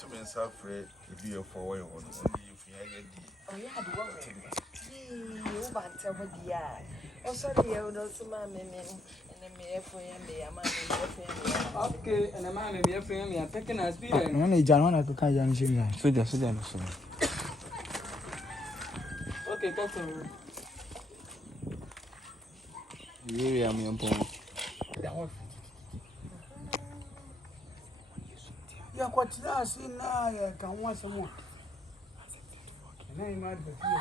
to me suffer if you for you on if you had oh yeah the one you want to be yeah oh sorry you don't see my me and me for you me am okay and I'm me for me taking a speed and no need John I can yan shin so okay that's all you am your phone ya kwa tina sina ya kan wasa mu na yi ma da fiye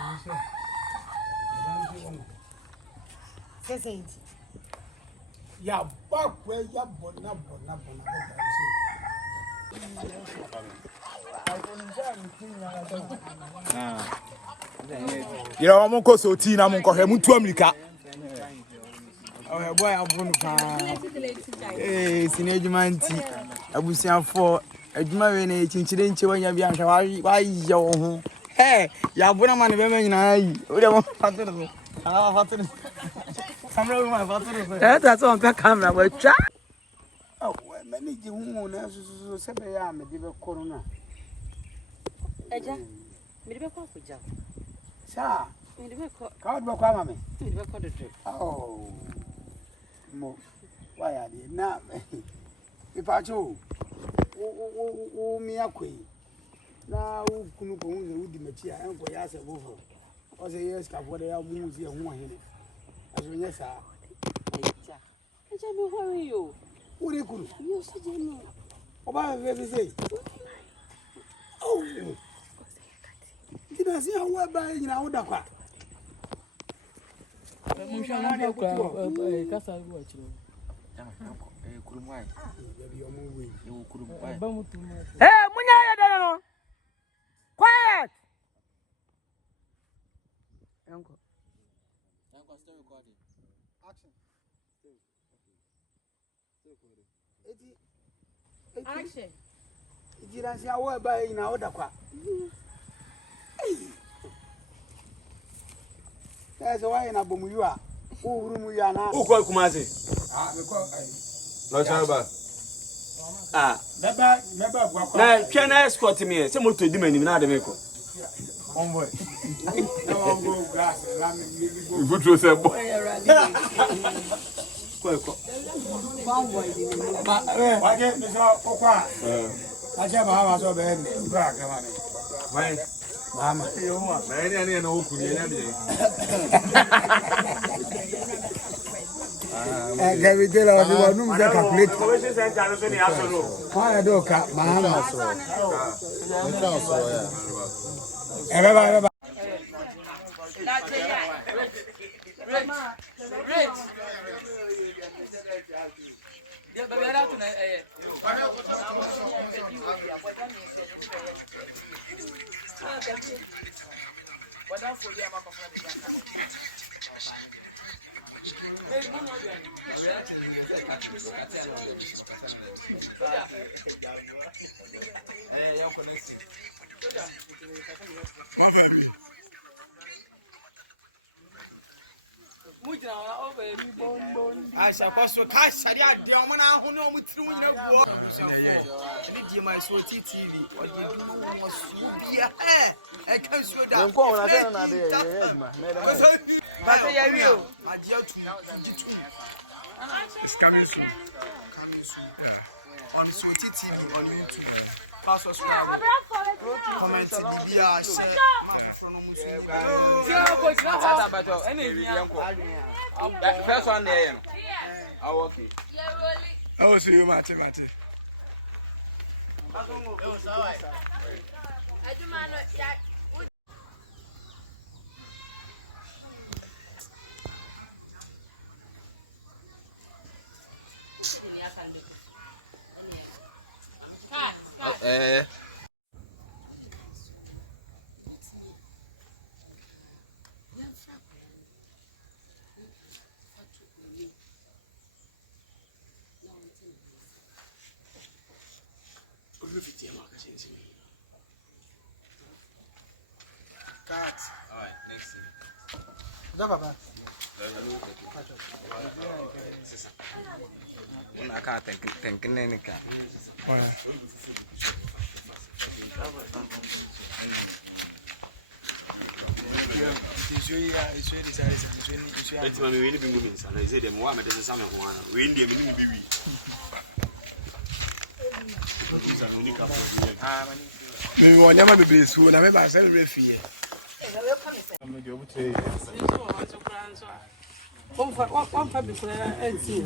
ni say ya ba kwa ya bona You know, I'm going to tea. I'm going to have to America. oh boy abun ka sine jumanti abusian for adwuma we na chinchire nche wanya bia nka wa ye wo ho ya bona man be me nyina yi o de mo fatoro so ala fatoro camera we ma fatoro so that's on the camera we try oh manage hu na so se be ya me de be koro na eja me de be ko afuja sa me de be ko ka do kwa mame me de be ko do oh mo why are they na ipacho o mi akwe na o kunu ko hu di machi a enko ya se bofo o se yes ka for ya mu zi hu ahene aso nya sa eja me hurry you o re kunu you so jeni o ba ve say oh dina si hawa ba nyina wo da kwa Mushana na kwa kasa ruwa chiro. Kurumwai. hey munya ya dada no quiet yanko Stay recording. Action. action dina si hawa ba nyina wo da kwa That's why na bomu yu a o wuru mu ya na Who call Kumasi? me ko No, Chaba. Neba bua kwa Now, can I escort me? Some to do many, not the make. homeboy na wa go grass la me go Good to say, boy. wa je me so kokwa acha ba ma so be ni bra ka ma ni Mine. mama You want, man, and no could you have ga we de la di wa nu me calculate Information center, so the afternoon. ma do ka mama e ba I suppose so. Cash, I did the one who know with through the war. Need my so TV. I can't show that. But I will. I dare to it's coming soon. On Sweetie TV on YouTube. Password comment share. First one there. Oh, okay. I will see you, Mate. All right, next thing. I can't think any car. It's my really big women, and I said, I'm one, but there's some one. We India, we need to be. We will never be soon. I remember I celebrate fear. One for before and see.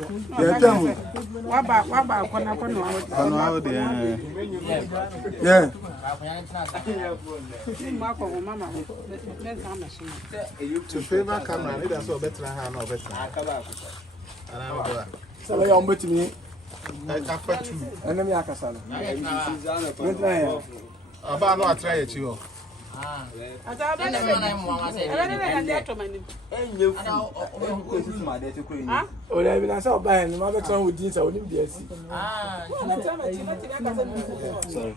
Yeah. To favor camera, need us better hand or better. So I am with me. I can fetch you. And let me ask you. About no, I try it you. Oh, I mean, I saw buying the mother tongue with this. I wouldn't be a seat. Sorry.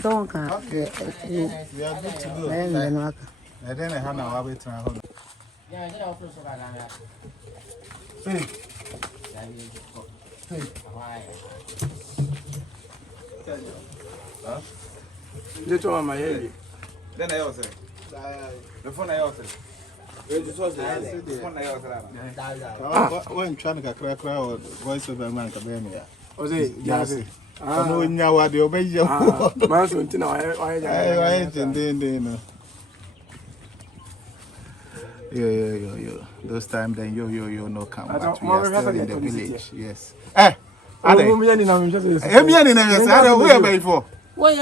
Someone can. Okay, we are good to go. And then I have now wait try hold. This one, my head. Then I also the phone I also. It was the phone I also. When trying to crack or voice of a man can be here. Oh, say, yes. I know now what the obey you. Man's went to know. I Yeah. Those times then yo no come. I But don't- we are Mama, still in we the have a village. Yes. Eh. I Ade. don't know. Just Emi ni na say we are for. What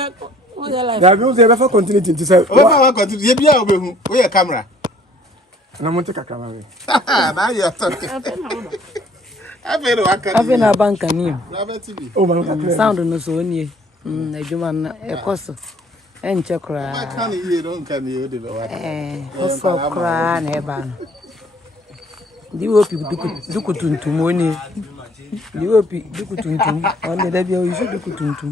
your life? That means they have a continuity to say. O ma continue. Ye bia obehu. We are camera. And I'm going to take a camera. Now you are talking. I feel like I've been a bank and you. TV. Oh, my Sound no so near. A human a cost. And check I cry. can't hear, don't can you do what? Also cry and a ban. The OP do kutuntum money. The OP do kutuntum. Only that you should do kutuntum.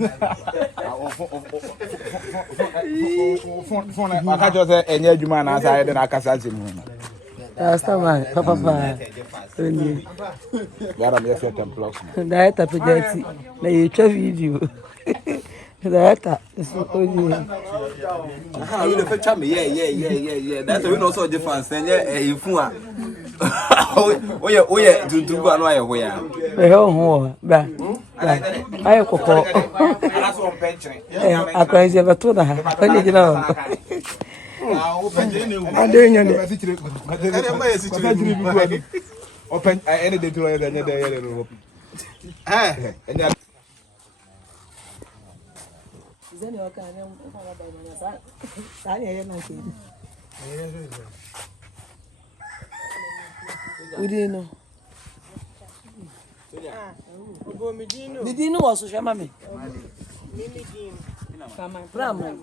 Phone I can't just say any human as I then I can say him. Customer, Papa. Only. Yara me set them blocks. That apejati. Na you try video. That is only. Ah, you the picture me. Yeah. That's we know so difference. Then yeah, ifun oh yeah, do go anwa we ya. Eh ho ba. Ayo koko. That's one pension. Akwa nje beto na ha. Only gina. doing it. Open any day to any day. Eh. Zeni wakanya mfana baba na sani yeye na kidi. Udino. Midino was so shama me. Kama Brahma.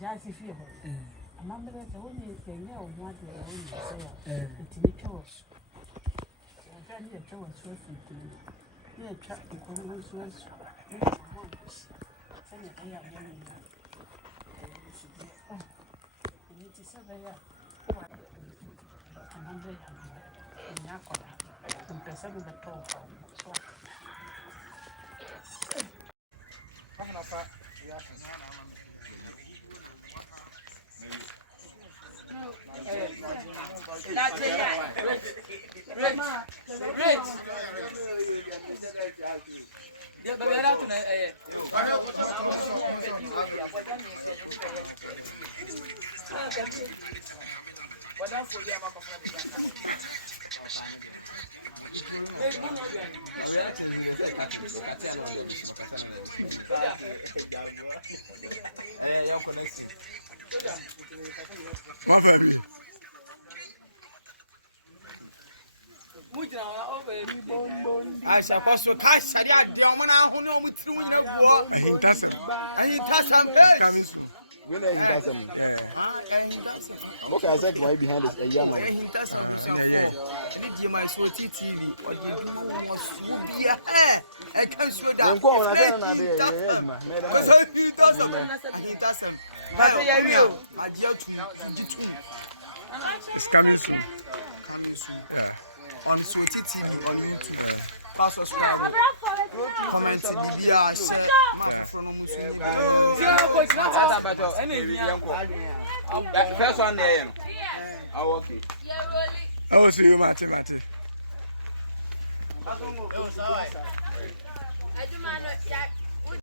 Jasi fie ho. Amambere se woni kenya o mo ade o ni se ya. Ntini twa so. Ya ni twa so fitu. Ni twa ko mo so so. Sani aya mo ni. Ni ti se ba ya. Amambere ni akora. Mpesa ni beto ko. So. Kama fa ya I shall pass with cash. I did one. I don't know what to do. We know he does some. Okay, I said why behind this a year man. He does some for my TV. What you I can't show that. I'm going to tell you that. He does some. But I will. I just it's coming soon. On Sweetie TV on YouTube. Pass us comment share. First one there. Oh, okay. Oh, see you, Mate. I do not know.